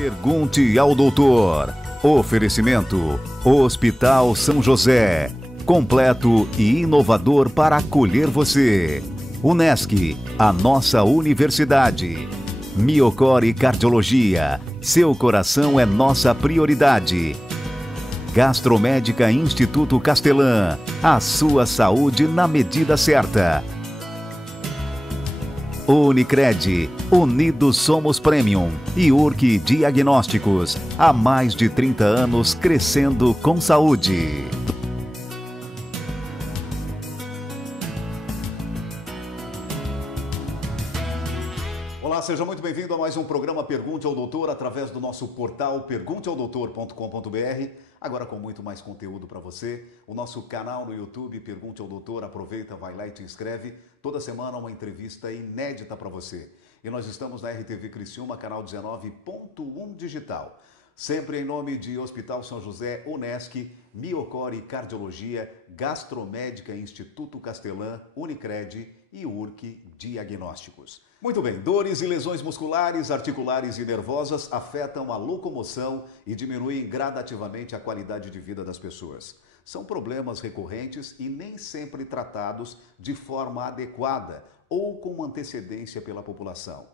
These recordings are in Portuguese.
Pergunte ao doutor. Oferecimento: Hospital São José. Completo e inovador para acolher você. Unesc, a nossa universidade. Miocore Cardiologia. Seu coração é nossa prioridade. Gastromédica Instituto Castelã. A sua saúde na medida certa. Unicred, Unidos Somos Premium e URC Diagnósticos, há mais de 30 anos crescendo com saúde. Olá, seja muito bem-vindo a mais um programa Pergunte ao Doutor através do nosso portal pergunteaodoutor.com.br. Agora com muito mais conteúdo para você. O nosso canal no YouTube, Pergunte ao Doutor, aproveita, vai lá e te inscreve. Toda semana uma entrevista inédita para você. E nós estamos na RTV Criciúma, canal 19.1 digital. Sempre em nome de Hospital São José, Unesc, Miocore Cardiologia, Gastromédica Instituto Castelã, Unicred e URC Diagnósticos. Muito bem, dores e lesões musculares, articulares e nervosas afetam a locomoção e diminuem gradativamente a qualidade de vida das pessoas. São problemas recorrentes e nem sempre tratados de forma adequada ou com antecedência pela população.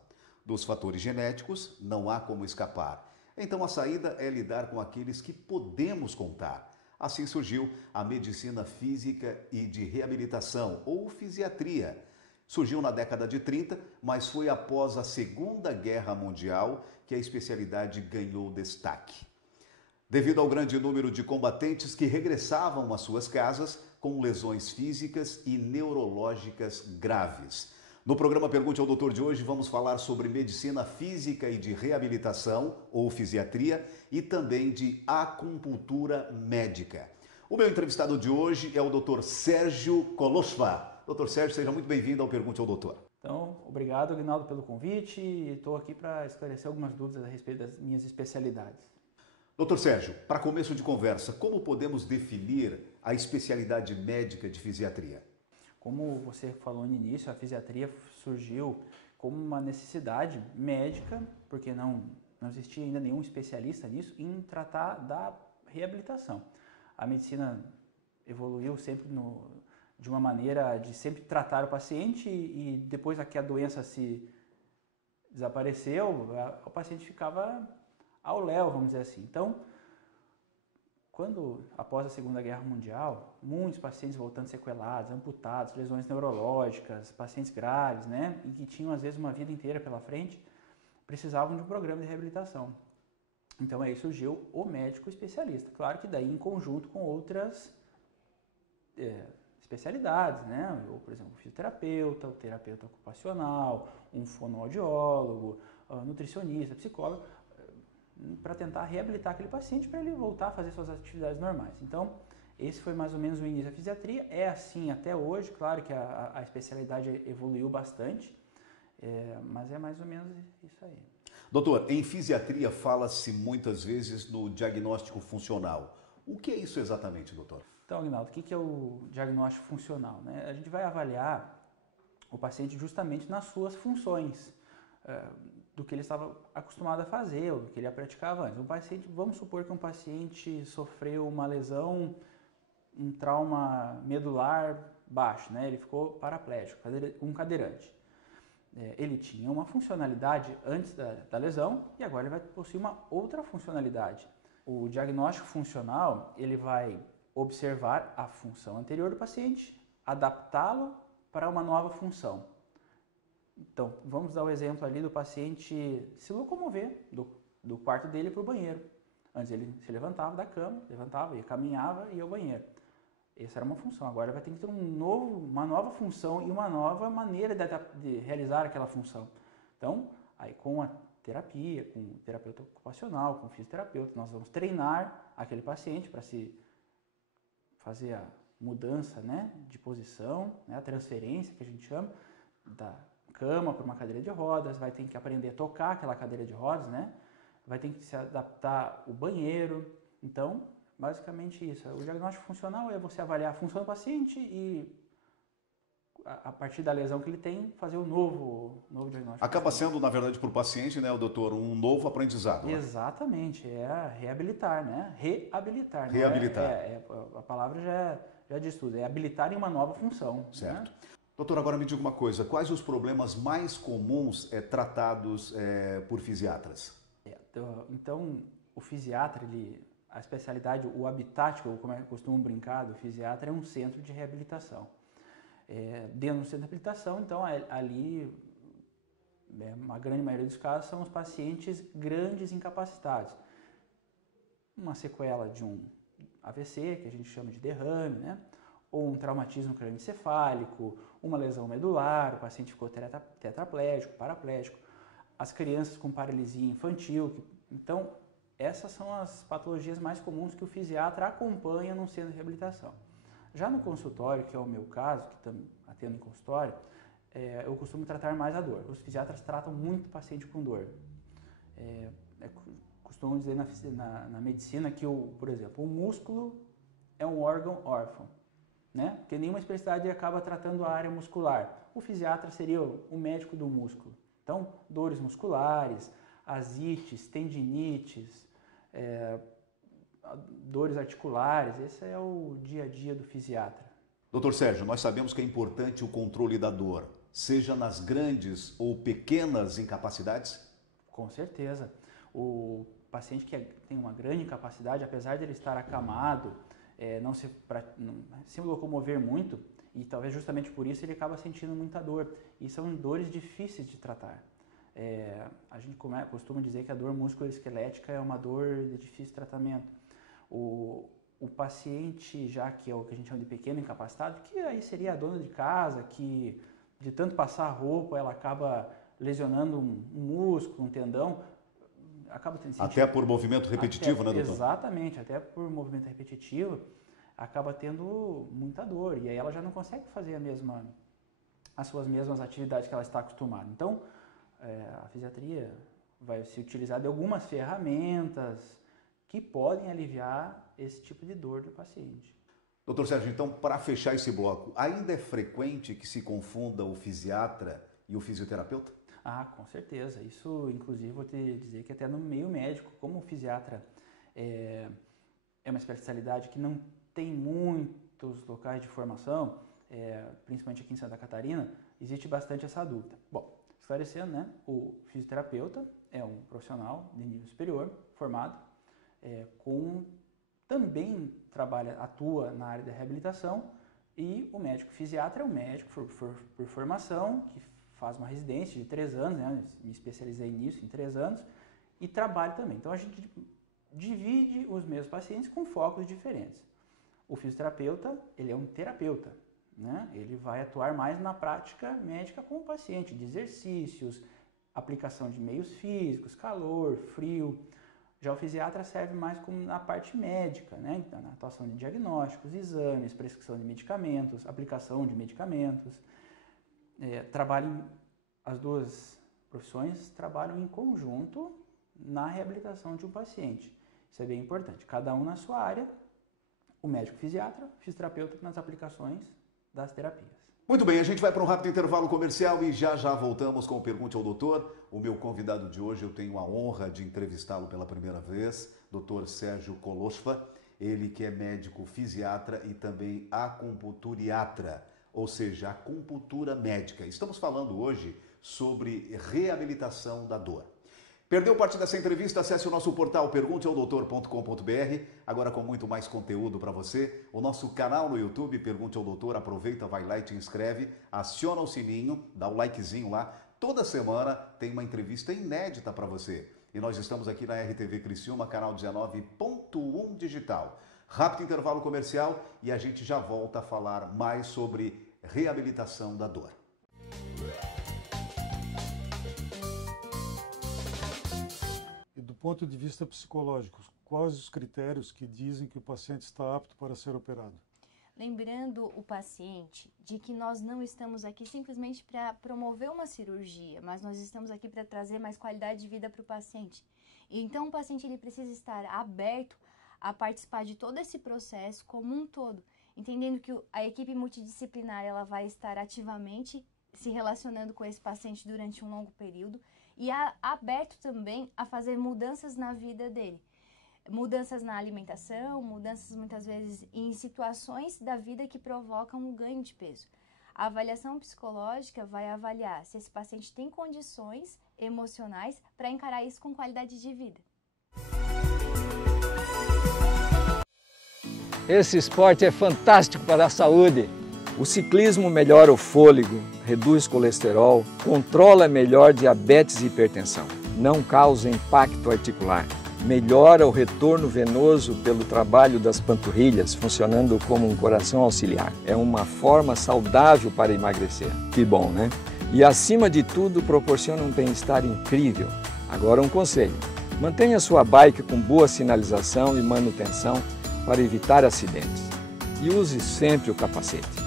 Dos fatores genéticos, não há como escapar. Então a saída é lidar com aqueles que podemos contar. Assim surgiu a medicina física e de reabilitação, ou fisiatria. Surgiu na década de 30, mas foi após a Segunda Guerra Mundial que a especialidade ganhou destaque. Devido ao grande número de combatentes que regressavam às suas casas com lesões físicas e neurológicas graves. No programa Pergunte ao Doutor de hoje, vamos falar sobre medicina física e de reabilitação, ou fisiatria, e também de acupuntura médica. O meu entrevistado de hoje é o Dr. Sérgio Kolosva. Dr. Sérgio, seja muito bem-vindo ao Pergunte ao Doutor. Então, obrigado, Aguinaldo, pelo convite e estou aqui para esclarecer algumas dúvidas a respeito das minhas especialidades. Dr. Sérgio, para começo de conversa, como podemos definir a especialidade médica de fisiatria? Como você falou no início, a fisiatria surgiu como uma necessidade médica, porque não existia ainda nenhum especialista nisso, em tratar da reabilitação. A medicina evoluiu sempre de uma maneira de sempre tratar o paciente e depois que a doença se desapareceu, o paciente ficava ao léu, vamos dizer assim. Então, após a Segunda Guerra Mundial, muitos pacientes voltando sequelados, amputados, lesões neurológicas, pacientes graves, né, e que tinham às vezes uma vida inteira pela frente, precisavam de um programa de reabilitação. Então aí surgiu o médico especialista. Claro que daí em conjunto com outras especialidades, né? Ou, por exemplo, o fisioterapeuta, o terapeuta ocupacional, um fonoaudiólogo, nutricionista, psicólogo, para tentar reabilitar aquele paciente para ele voltar a fazer suas atividades normais. Então, esse foi mais ou menos o início da fisiatria. É assim até hoje, claro que a especialidade evoluiu bastante, mas é mais ou menos isso aí. Doutor, em fisiatria fala-se muitas vezes no diagnóstico funcional. O que é isso exatamente, doutor? Então, Aguinaldo, o que é o diagnóstico funcional, né? A gente vai avaliar o paciente justamente nas suas funções, do que ele estava acostumado a fazer, ou do que ele praticava antes. Vamos supor que um paciente sofreu uma lesão, um trauma medular baixo, né? Ele ficou paraplégico, um cadeirante. Ele tinha uma funcionalidade antes da lesão e agora ele vai possuir uma outra funcionalidade. O diagnóstico funcional, ele vai observar a função anterior do paciente, adaptá-lo para uma nova função. Então, vamos dar o exemplo ali do paciente se locomover do quarto dele para o banheiro. Antes ele se levantava da cama, ia caminhava e ia ao banheiro. Essa era uma função. Agora vai ter que ter uma nova função e uma nova maneira de realizar aquela função. Então, aí com a terapia, com o terapeuta ocupacional, com o fisioterapeuta, nós vamos treinar aquele paciente para se fazer a mudança, né, de posição, né, a transferência que a gente chama, da cama para uma cadeira de rodas, vai ter que aprender a tocar aquela cadeira de rodas, né, vai ter que se adaptar o banheiro. Então, basicamente isso. O diagnóstico funcional é você avaliar a função do paciente e a partir da lesão que ele tem, fazer o novo diagnóstico. Acaba sendo, na verdade, para o paciente, né, doutor, um novo aprendizado. Exatamente, reabilitar, né? Reabilitar. Reabilitar. A palavra já diz tudo, é habilitar em uma nova função. Certo. Né? Doutor, agora me diga uma coisa, quais os problemas mais comuns tratados por fisiatras? Então, o fisiatra, a especialidade, o habitat, como eu costumo brincar, do fisiatra, é um centro de reabilitação. Dentro do centro de reabilitação, então, ali, a grande maioria dos casos, são os pacientes grandes incapacitados. Uma sequela de um AVC, que a gente chama de derrame, né? Ou um traumatismo crânioencefálico, uma lesão medular, o paciente ficou tetraplégico, paraplégico, as crianças com paralisia infantil. Então, essas são as patologias mais comuns que o fisiatra acompanha no centro de reabilitação. Já no consultório, que é o meu caso, que atendo em consultório, eu costumo tratar mais a dor. Os fisiatras tratam muito paciente com dor. Costumo dizer na medicina que, por exemplo, o músculo é um órgão órfão, né? Porque nenhuma especialidade acaba tratando a área muscular. O fisiatra seria o médico do músculo. Então, dores musculares, asites, tendinites, dores articulares, esse é o dia a dia do fisiatra. Doutor Sérgio, nós sabemos que é importante o controle da dor, seja nas grandes ou pequenas incapacidades? Com certeza. O paciente que tem uma grande incapacidade, apesar de ele estar acamado, não se locomover muito, e talvez justamente por isso ele acaba sentindo muita dor. E são dores difíceis de tratar. A gente costuma dizer que a dor musculoesquelética é uma dor de difícil tratamento. O paciente, já que é o que a gente chama de pequeno incapacitado, que aí seria a dona de casa, que de tanto passar roupa ela acaba lesionando um músculo, um tendão, acaba tendo até por movimento repetitivo, né, doutor? Exatamente, até por movimento repetitivo, acaba tendo muita dor, e aí ela já não consegue fazer as suas mesmas atividades que ela está acostumada. Então, a fisiatria vai se utilizar de algumas ferramentas que podem aliviar esse tipo de dor do paciente. Doutor Sérgio, então, para fechar esse bloco, ainda é frequente que se confunda o fisiatra e o fisioterapeuta? Com certeza. Isso, inclusive, vou te dizer que até no meio médico, como o fisiatra é uma especialidade que não tem muitos locais de formação, principalmente aqui em Santa Catarina, existe bastante essa dúvida. Bom, esclarecendo, né? O fisioterapeuta é um profissional de nível superior, formado, também atua na área da reabilitação, e o médico fisiatra é um médico por formação, que faz uma residência de 3 anos, né? Me especializei nisso em 3 anos, e trabalho também. Então a gente divide os mesmos pacientes com focos diferentes. O fisioterapeuta, ele é um terapeuta, né? Ele vai atuar mais na prática médica com o paciente, de exercícios, aplicação de meios físicos, calor, frio. Já o fisiatra serve mais como na parte médica, né? Então, na atuação de diagnósticos, exames, prescrição de medicamentos, aplicação de medicamentos. As duas profissões trabalham em conjunto na reabilitação de um paciente. Isso é bem importante. Cada um na sua área, o médico fisiatra, o fisioterapeuta nas aplicações das terapias. Muito bem, a gente vai para um rápido intervalo comercial e já voltamos com o Pergunte ao Doutor. O meu convidado de hoje, eu tenho a honra de entrevistá-lo pela primeira vez, Dr. Sérgio Kolosfa, ele que é médico fisiatra e também acupunturiatra, ou seja, acupuntura médica. Estamos falando hoje sobre reabilitação da dor. Perdeu parte dessa entrevista? Acesse o nosso portal pergunteaodoutor.com.br, agora com muito mais conteúdo para você. O nosso canal no YouTube, Pergunte ao Doutor, aproveita, vai lá e te inscreve, aciona o sininho, dá o likezinho lá. Toda semana tem uma entrevista inédita para você. E nós estamos aqui na RTV Criciúma, canal 19.1 digital. Rápido intervalo comercial e a gente já volta a falar mais sobre reabilitação da dor. Do ponto de vista psicológico, quais os critérios que dizem que o paciente está apto para ser operado? Lembrando o paciente de que nós não estamos aqui simplesmente para promover uma cirurgia, mas nós estamos aqui para trazer mais qualidade de vida para o paciente. Então, o paciente ele precisa estar aberto a participar de todo esse processo como um todo. entendendo que a equipe multidisciplinar ela vai estar ativamente se relacionando com esse paciente durante um longo período e aberto também a fazer mudanças na vida dele. Mudanças na alimentação, mudanças muitas vezes em situações da vida que provocam um ganho de peso. A avaliação psicológica vai avaliar se esse paciente tem condições emocionais para encarar isso com qualidade de vida. Esse esporte é fantástico para a saúde. O ciclismo melhora o fôlego, reduz colesterol, controla melhor diabetes e hipertensão, não causa impacto articular, melhora o retorno venoso pelo trabalho das panturrilhas, funcionando como um coração auxiliar. É uma forma saudável para emagrecer. Que bom, né? E acima de tudo, proporciona um bem-estar incrível. Agora um conselho: mantenha sua bike com boa sinalização e manutenção para evitar acidentes. E use sempre o capacete.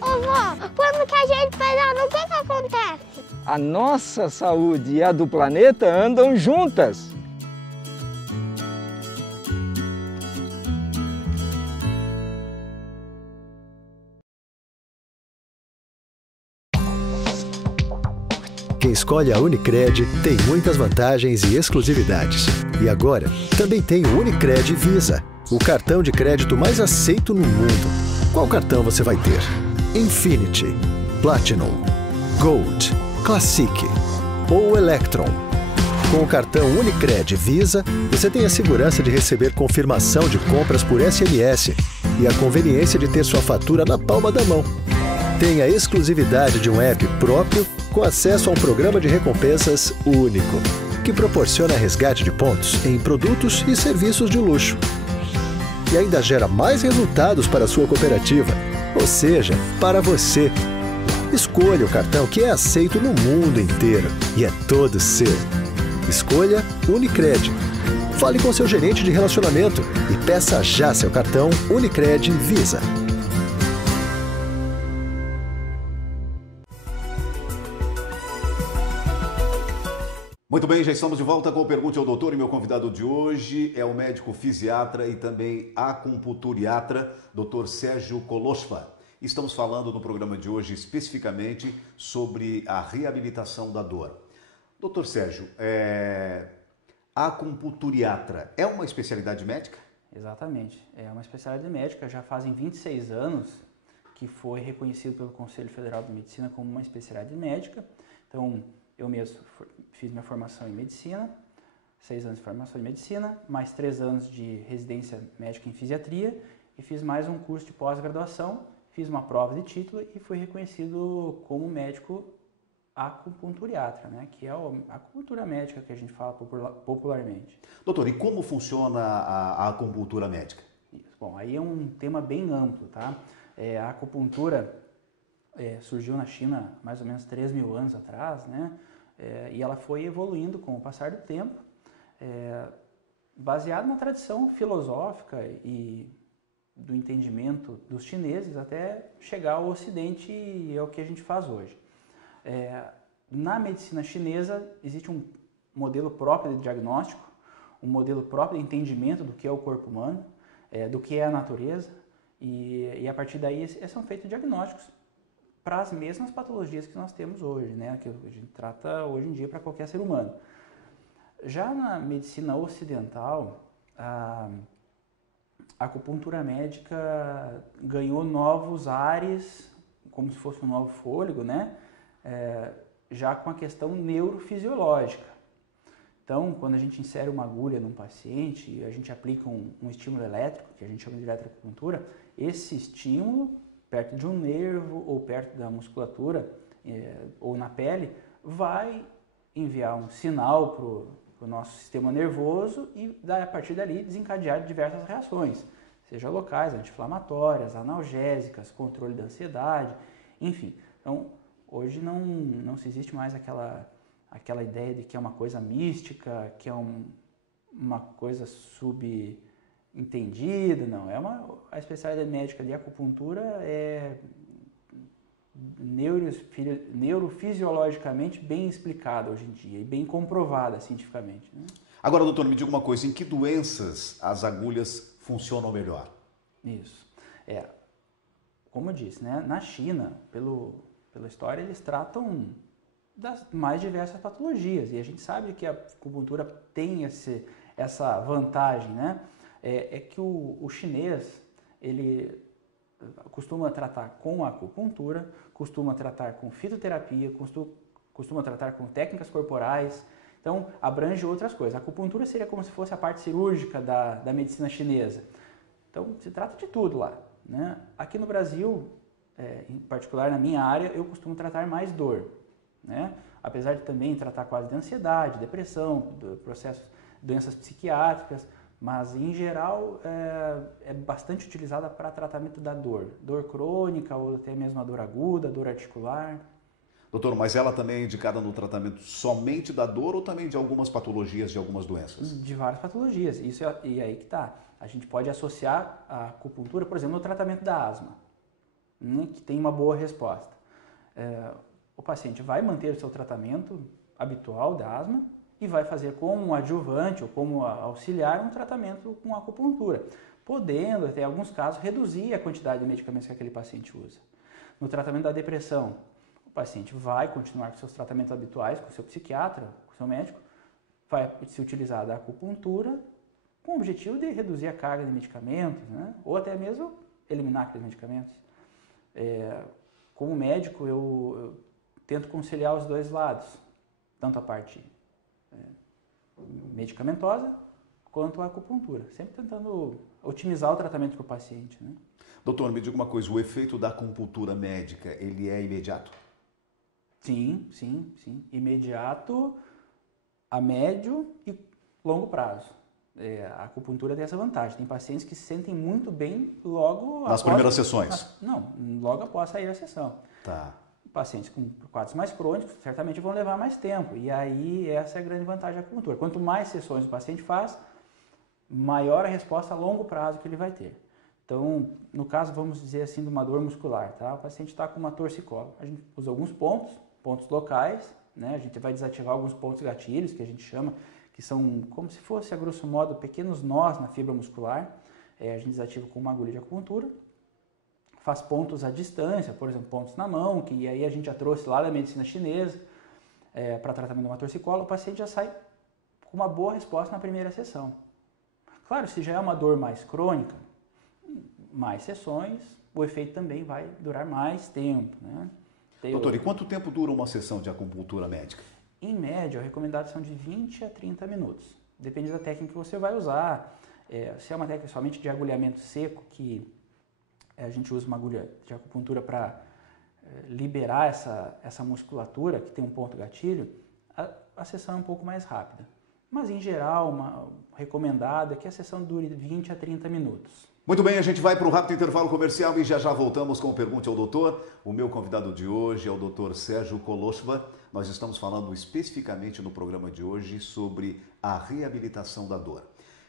Ô vó, quando que a gente pedala, o que acontece? A nossa saúde e a do planeta andam juntas. Quem escolhe a Unicred tem muitas vantagens e exclusividades. E agora, também tem o Unicred Visa, o cartão de crédito mais aceito no mundo. Qual cartão você vai ter? Infinity, Platinum, Gold, Classic ou Electron. Com o cartão Unicred Visa, você tem a segurança de receber confirmação de compras por SMS e a conveniência de ter sua fatura na palma da mão. Tem a exclusividade de um app próprio com acesso a um programa de recompensas único, que proporciona resgate de pontos em produtos e serviços de luxo. E ainda gera mais resultados para a sua cooperativa, ou seja, para você. Escolha o cartão que é aceito no mundo inteiro e é todo seu. Escolha Unicred. Fale com seu gerente de relacionamento e peça já seu cartão Unicred Visa. Muito bem, já estamos de volta com o Pergunte ao Doutor e meu convidado de hoje é o médico fisiatra e também acupunturiatra, Dr. Sérgio Kolosfa. Estamos falando no programa de hoje especificamente sobre a reabilitação da dor. Dr. Sérgio, a acupunturiatra é uma especialidade médica? Exatamente, é uma especialidade médica, já fazem 26 anos que foi reconhecido pelo Conselho Federal de Medicina como uma especialidade médica. Então, eu mesmo fiz minha formação em medicina, 6 anos de formação em medicina, mais 3 anos de residência médica em fisiatria e fiz mais um curso de pós-graduação, fiz uma prova de título e fui reconhecido como médico acupunturiatra, né, que é a acupuntura médica que a gente fala popularmente. Doutor, e como funciona a acupuntura médica? Isso. Bom, aí é um tema bem amplo, tá? A acupuntura surgiu na China mais ou menos 3.000 anos atrás, né? E ela foi evoluindo com o passar do tempo, baseado na tradição filosófica e do entendimento dos chineses até chegar ao Ocidente e é o que a gente faz hoje. Na medicina chinesa existe um modelo próprio de diagnóstico, um modelo próprio de entendimento do que é o corpo humano, do que é a natureza e a partir daí são feitos diagnósticos para as mesmas patologias que nós temos hoje, né, que a gente trata hoje em dia para qualquer ser humano. Já na medicina ocidental, a acupuntura médica ganhou novos ares, como se fosse um novo fôlego, né, já com a questão neurofisiológica. Então, quando a gente insere uma agulha num paciente e a gente aplica um estímulo elétrico, que a gente chama de eletroacupuntura, esse estímulo perto de um nervo ou perto da musculatura ou na pele, vai enviar um sinal para o nosso sistema nervoso e a partir dali desencadear diversas reações, seja locais, anti-inflamatórias, analgésicas, controle da ansiedade, enfim. Então, hoje não se existe mais aquela ideia de que é uma coisa mística, que é uma coisa entendida, não, a especialidade médica de acupuntura é neurofisiologicamente bem explicada hoje em dia e bem comprovada cientificamente, né? Agora, doutor, me diga uma coisa, em que doenças as agulhas funcionam melhor? Isso. Como eu disse, né? Na China, pela história, eles tratam das mais diversas patologias. E a gente sabe que a acupuntura tem essa vantagem, né? É que o chinês, ele costuma tratar com acupuntura, costuma tratar com fitoterapia, costuma tratar com técnicas corporais. Então, abrange outras coisas. A acupuntura seria como se fosse a parte cirúrgica da medicina chinesa. Então, se trata de tudo lá, né? Aqui no Brasil, em particular na minha área, eu costumo tratar mais dor, né? Apesar de também tratar quase de ansiedade, depressão, doenças psiquiátricas, mas em geral é bastante utilizada para tratamento da dor crônica ou até mesmo a dor aguda, dor articular. Doutor, mas ela também é indicada no tratamento somente da dor ou também de algumas patologias, de algumas doenças? De várias patologias, e aí que está. A gente pode associar a acupuntura, por exemplo, no tratamento da asma, né, que tem uma boa resposta. O paciente vai manter o seu tratamento habitual da asma e vai fazer como um adjuvante ou como auxiliar um tratamento com acupuntura, podendo, até em alguns casos, reduzir a quantidade de medicamentos que aquele paciente usa. No tratamento da depressão, o paciente vai continuar com seus tratamentos habituais, com seu psiquiatra, com seu médico, vai se utilizar da acupuntura com o objetivo de reduzir a carga de medicamentos, né? Ou até mesmo eliminar aqueles medicamentos. Como médico, eu tento conciliar os dois lados, tanto a parte medicamentosa quanto a acupuntura, sempre tentando otimizar o tratamento para o paciente, né? Doutor, me diga uma coisa, o efeito da acupuntura médica, ele é imediato? Sim. Imediato, a médio e longo prazo. A acupuntura tem essa vantagem. Tem pacientes que se sentem muito bem logo nas primeiras sessões? Logo após sair a sessão. Tá. Pacientes com quadros mais crônicos certamente vão levar mais tempo. E aí essa é a grande vantagem da acupuntura. Quanto mais sessões o paciente faz, maior a resposta a longo prazo que ele vai ter. Então, no caso, vamos dizer assim, de uma dor muscular, tá? O paciente está com uma torcicolo. A gente usa alguns pontos locais, né? A gente vai desativar alguns pontos gatilhos, que a gente chama, que são como se fosse, a grosso modo, pequenos nós na fibra muscular. A gente desativa com uma agulha de acupuntura, faz pontos à distância, por exemplo, pontos na mão, que aí a gente já trouxe lá da medicina chinesa, para tratamento de uma torcicolo. O paciente já sai com uma boa resposta na primeira sessão. Claro, se já é uma dor mais crônica, mais sessões, o efeito também vai durar mais tempo, né? Doutor, e quanto tempo dura uma sessão de acupuntura médica? Em média, a recomendação de 20 a 30 minutos. Depende da técnica que você vai usar. Se é uma técnica somente de agulhamento seco, que a gente usa uma agulha de acupuntura para liberar essa musculatura, que tem um ponto gatilho, a sessão é um pouco mais rápida. Mas, em geral, recomendado é que a sessão dure 20 a 30 minutos. Muito bem, a gente vai para um rápido intervalo comercial e já voltamos com o Pergunte ao Doutor. O meu convidado de hoje é o Dr. Sérgio Kolochva. Nós estamos falando especificamente no programa de hoje sobre a reabilitação da dor.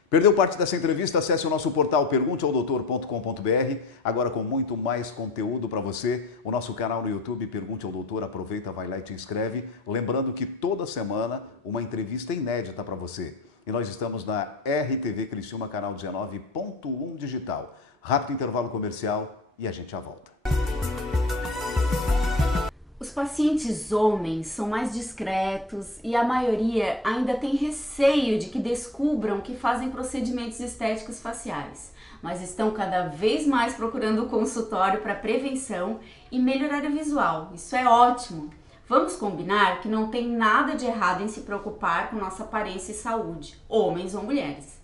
Perdeu parte dessa entrevista? Acesse o nosso portal pergunteaodoutor.com.br, agora com muito mais conteúdo para você. O nosso canal no YouTube, Pergunte ao Doutor, aproveita, vai lá e te inscreve. Lembrando que toda semana uma entrevista inédita para você. E nós estamos na RTV Criciúma, canal 19.1 digital. Rápido intervalo comercial e a gente já volta. Os pacientes homens são mais discretos e a maioria ainda tem receio de que descubram que fazem procedimentos estéticos faciais, mas estão cada vez mais procurando o consultório para prevenção e melhorar o visual. Isso é ótimo! Vamos combinar que não tem nada de errado em se preocupar com nossa aparência e saúde, homens ou mulheres.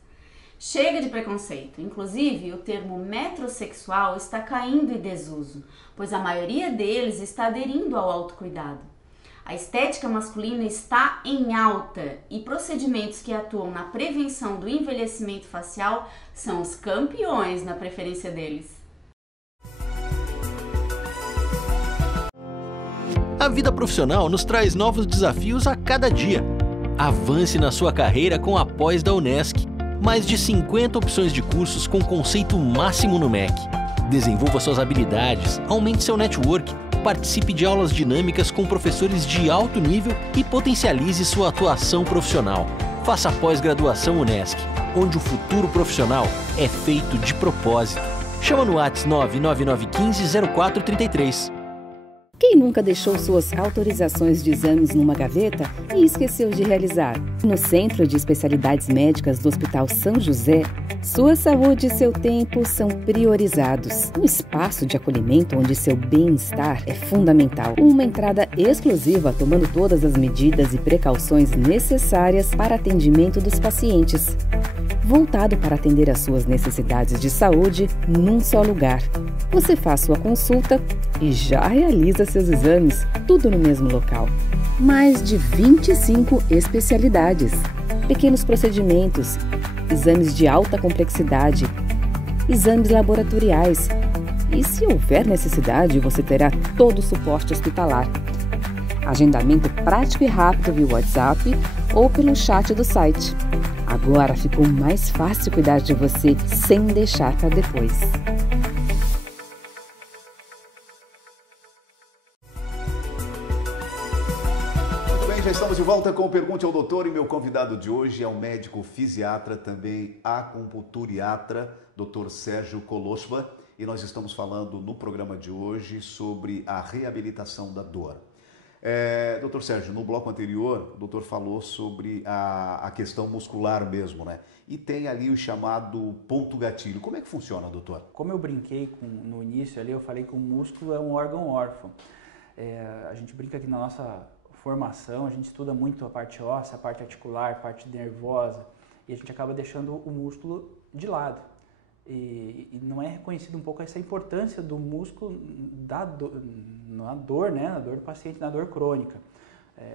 Chega de preconceito, inclusive o termo metrosexual está caindo em desuso, pois a maioria deles está aderindo ao autocuidado. A estética masculina está em alta e procedimentos que atuam na prevenção do envelhecimento facial são os campeões na preferência deles. A vida profissional nos traz novos desafios a cada dia. Avance na sua carreira com a pós da Unesc. Mais de 50 opções de cursos com conceito máximo no MEC. Desenvolva suas habilidades, aumente seu network, participe de aulas dinâmicas com professores de alto nível e potencialize sua atuação profissional. Faça a pós-graduação Unesc. onde o futuro profissional é feito de propósito. Chama no WhatsApp 99915-0433. Quem nunca deixou suas autorizações de exames numa gaveta e esqueceu de realizar? No Centro de Especialidades Médicas do Hospital São José, sua saúde e seu tempo são priorizados. Um espaço de acolhimento onde seu bem-estar é fundamental. Uma entrada exclusiva tomando todas as medidas e precauções necessárias para atendimento dos pacientes. Voltado para atender às suas necessidades de saúde num só lugar. Você faz sua consulta e já realiza seus exames, tudo no mesmo local. Mais de 25 especialidades, pequenos procedimentos, exames de alta complexidade, exames laboratoriais. E se houver necessidade, você terá todo o suporte hospitalar. Agendamento prático e rápido via WhatsApp ou pelo chat do site. Agora ficou mais fácil cuidar de você sem deixar para depois. Já estamos de volta com o Pergunte ao Doutor e meu convidado de hoje é o médico fisiatra, também acupunturiatra, Dr. Sérgio Koloshva, e nós estamos falando no programa de hoje sobre a reabilitação da dor. Dr. Sérgio, no bloco anterior, o doutor falou sobre a questão muscular mesmo, né? E tem ali o chamado ponto gatilho. Como é que funciona, doutor? Como eu brinquei no início ali, eu falei que o músculo é um órgão órfão. A gente brinca aqui na nossa formação, a gente estuda muito a parte óssea, a parte articular, a parte nervosa, e a gente acaba deixando o músculo de lado. E não é reconhecido um pouco essa importância do músculo na dor, né? Na dor do paciente, na dor crônica.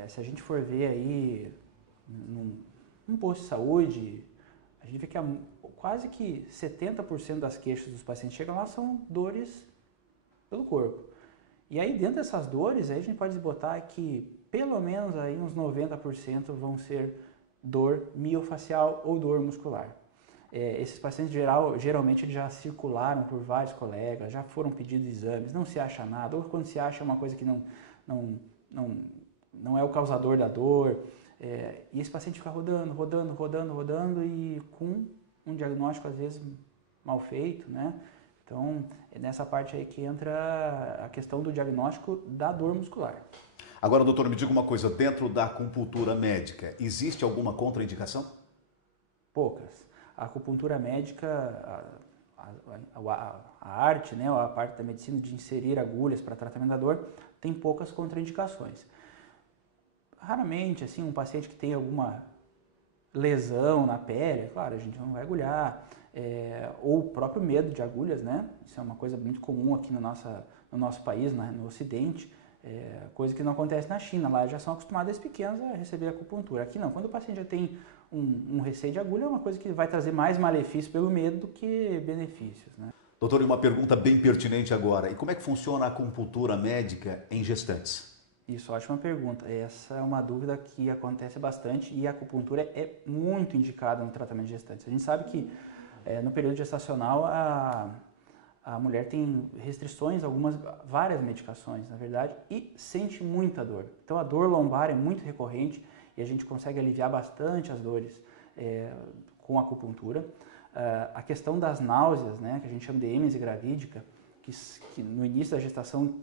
Se a gente for ver aí num posto de saúde, a gente vê que quase que 70% das queixas dos pacientes que chegam lá são dores pelo corpo. E aí dentro dessas dores, aí a gente pode botar que pelo menos aí uns 90% vão ser dor miofacial ou dor muscular. Esses pacientes geralmente já circularam por vários colegas, já foram pedidos exames, não se acha nada, ou quando se acha uma coisa que não é o causador da dor, e esse paciente fica rodando e com um diagnóstico às vezes mal feito, né? Então é nessa parte aí que entra a questão do diagnóstico da dor muscular. Agora, doutor, me diga uma coisa, dentro da acupuntura médica, existe alguma contraindicação? Poucas. A acupuntura médica, a arte, né, a parte da medicina de inserir agulhas para tratamento da dor, tem poucas contraindicações. Raramente, assim, um paciente que tem alguma lesão na pele, claro, a gente não vai agulhar, ou o próprio medo de agulhas, né? Isso é uma coisa muito comum aqui no nosso país, no Ocidente, coisa que não acontece na China. Lá já são acostumados desde pequenos a receber acupuntura. Aqui não, quando o paciente já tem um receio de agulha, é uma coisa que vai trazer mais malefício pelo medo do que benefícios, né? Doutor, e uma pergunta bem pertinente agora. E como é que funciona a acupuntura médica em gestantes? Isso, ótima pergunta. Essa é uma dúvida que acontece bastante e a acupuntura é muito indicada no tratamento de gestantes. A gente sabe que no período gestacional a mulher tem restrições, várias medicações, na verdade, e sente muita dor. Então a dor lombar é muito recorrente e a gente consegue aliviar bastante as dores com a acupuntura. A questão das náuseas, né, que a gente chama de êmese gravídica, que no início da gestação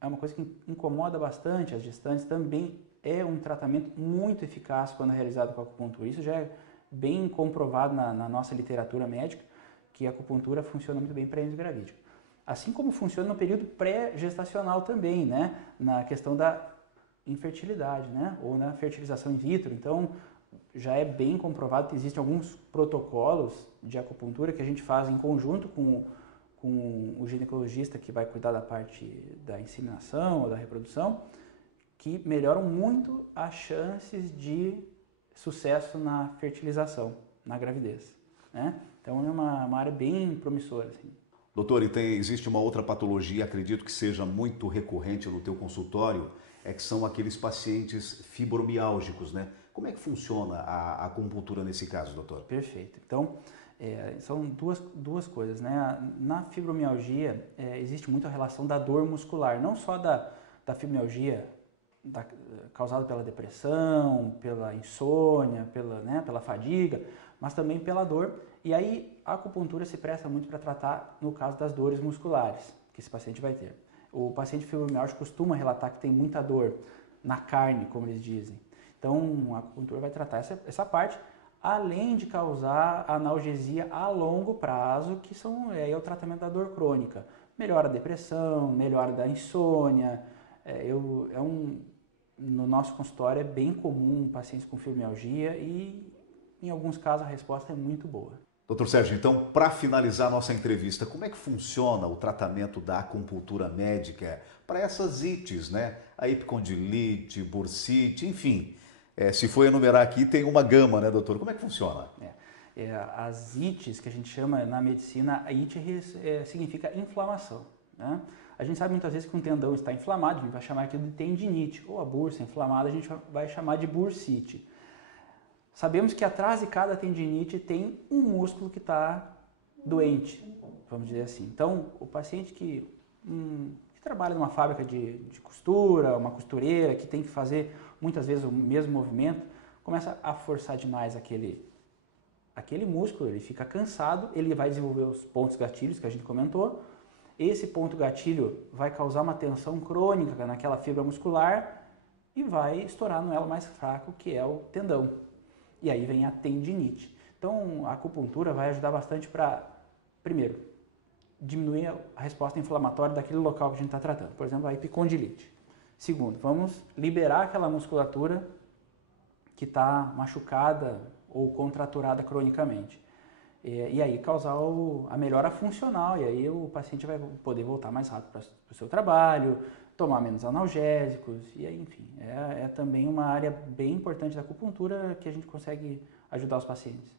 é uma coisa que incomoda bastante as gestantes, também é um tratamento muito eficaz quando realizado com a acupuntura. Isso já é bem comprovado na nossa literatura médica, que a acupuntura funciona muito bem para a êmese gravídica. Assim como funciona no período pré-gestacional também, né, na questão da infertilidade, né, ou na fertilização in vitro. Então, já é bem comprovado que existem alguns protocolos de acupuntura que a gente faz em conjunto com o ginecologista que vai cuidar da parte da inseminação ou da reprodução, que melhoram muito as chances de sucesso na fertilização, na gravidez, né? Então é uma área bem promissora, assim. Doutor, e existe uma outra patologia, acredito que seja muito recorrente no teu consultório, que são aqueles pacientes fibromiálgicos, né? Como é que funciona a acupuntura nesse caso, doutor? Perfeito. Então, são duas coisas, né? Na fibromialgia, existe muito a relação da dor muscular, não só da fibromialgia causada pela depressão, pela insônia, pela fadiga, mas também pela dor. E aí a acupuntura se presta muito para tratar no caso das dores musculares que esse paciente vai ter. O paciente fibromialgico costuma relatar que tem muita dor na carne, como eles dizem. Então a acupuntura vai tratar essa parte, além de causar analgesia a longo prazo, que é o tratamento da dor crônica. Melhora a depressão, melhora da insônia. No nosso consultório é bem comum pacientes com fibromialgia e em alguns casos a resposta é muito boa. Doutor Sérgio, então, para finalizar a nossa entrevista, como é que funciona o tratamento da acupuntura médica para essas ites, né? A epicondilite, bursite, enfim. Se for enumerar aqui, tem uma gama, né, doutor? Como é que funciona? As ites, que a gente chama na medicina, a ite significa inflamação, né? A gente sabe muitas vezes que um tendão está inflamado, a gente vai chamar aquilo de tendinite, ou a bursa inflamada a gente vai chamar de bursite. Sabemos que atrás de cada tendinite tem um músculo que está doente, vamos dizer assim. Então, o paciente que trabalha numa fábrica de costura, uma costureira, que tem que fazer muitas vezes o mesmo movimento, começa a forçar demais aquele músculo, ele fica cansado, ele vai desenvolver os pontos gatilhos que a gente comentou. Esse ponto gatilho vai causar uma tensão crônica naquela fibra muscular e vai estourar no elo mais fraco, que é o tendão. E aí vem a tendinite. Então, a acupuntura vai ajudar bastante para, primeiro, diminuir a resposta inflamatória daquele local que a gente está tratando. Por exemplo, a epicondilite. Segundo, vamos liberar aquela musculatura que está machucada ou contraturada cronicamente. E aí causar a melhora funcional. E aí o paciente vai poder voltar mais rápido para o seu trabalho, tomar menos analgésicos, e aí, enfim, é também uma área bem importante da acupuntura que a gente consegue ajudar os pacientes.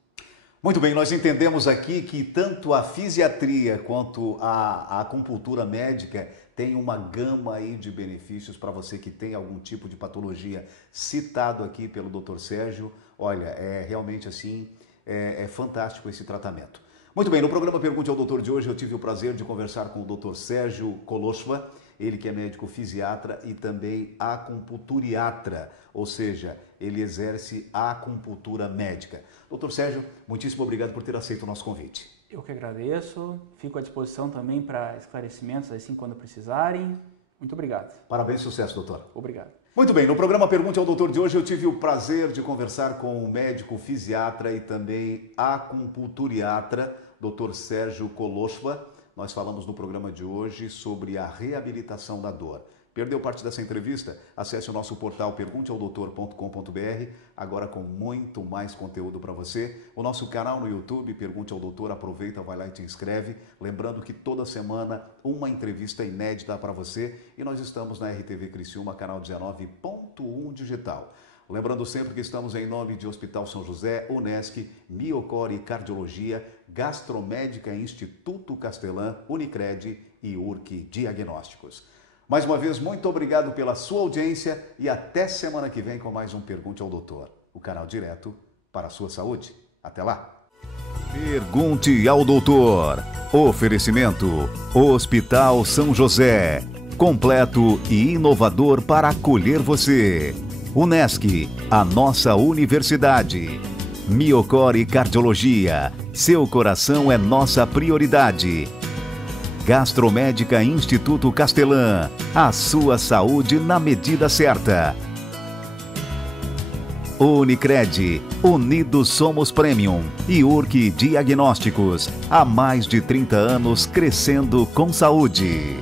Muito bem, nós entendemos aqui que tanto a fisiatria quanto a acupuntura médica tem uma gama aí de benefícios para você que tem algum tipo de patologia citado aqui pelo Dr. Sérgio. Olha, realmente assim, é fantástico esse tratamento. Muito bem, no programa Pergunte ao Doutor de hoje eu tive o prazer de conversar com o Dr. Sérgio Koloshva, ele que é médico fisiatra e também acupunturiatra, ou seja, ele exerce a acupuntura médica. Doutor Sérgio, muitíssimo obrigado por ter aceito o nosso convite. Eu que agradeço, fico à disposição também para esclarecimentos, assim, quando precisarem. Muito obrigado. Parabéns e sucesso, doutor. Obrigado. Muito bem, no programa Pergunte ao Doutor de hoje eu tive o prazer de conversar com o médico fisiatra e também acupunturiatra, Dr. Sérgio Koloshva. Nós falamos no programa de hoje sobre a reabilitação da dor. Perdeu parte dessa entrevista? Acesse o nosso portal pergunteaodoutor.com.br, agora com muito mais conteúdo para você. O nosso canal no YouTube, Pergunte ao Doutor, aproveita, vai lá e te inscreve. Lembrando que toda semana uma entrevista inédita para você e nós estamos na RTV Criciúma, canal 19.1 digital. Lembrando sempre que estamos em nome de Hospital São José, Unesc, Miocor e Cardiologia, Gastromédica Instituto Castelã, Unicred e URC Diagnósticos. Mais uma vez, muito obrigado pela sua audiência e até semana que vem com mais um Pergunte ao Doutor, o canal direto para a sua saúde. Até lá! Pergunte ao Doutor. Oferecimento Hospital São José, completo e inovador para acolher você. Unesc, a nossa universidade. Miocor e Cardiologia, seu coração é nossa prioridade. Gastromédica Instituto Castelã, a sua saúde na medida certa. Unicred, Unidos Somos Premium e URC Diagnósticos, há mais de 30 anos crescendo com saúde.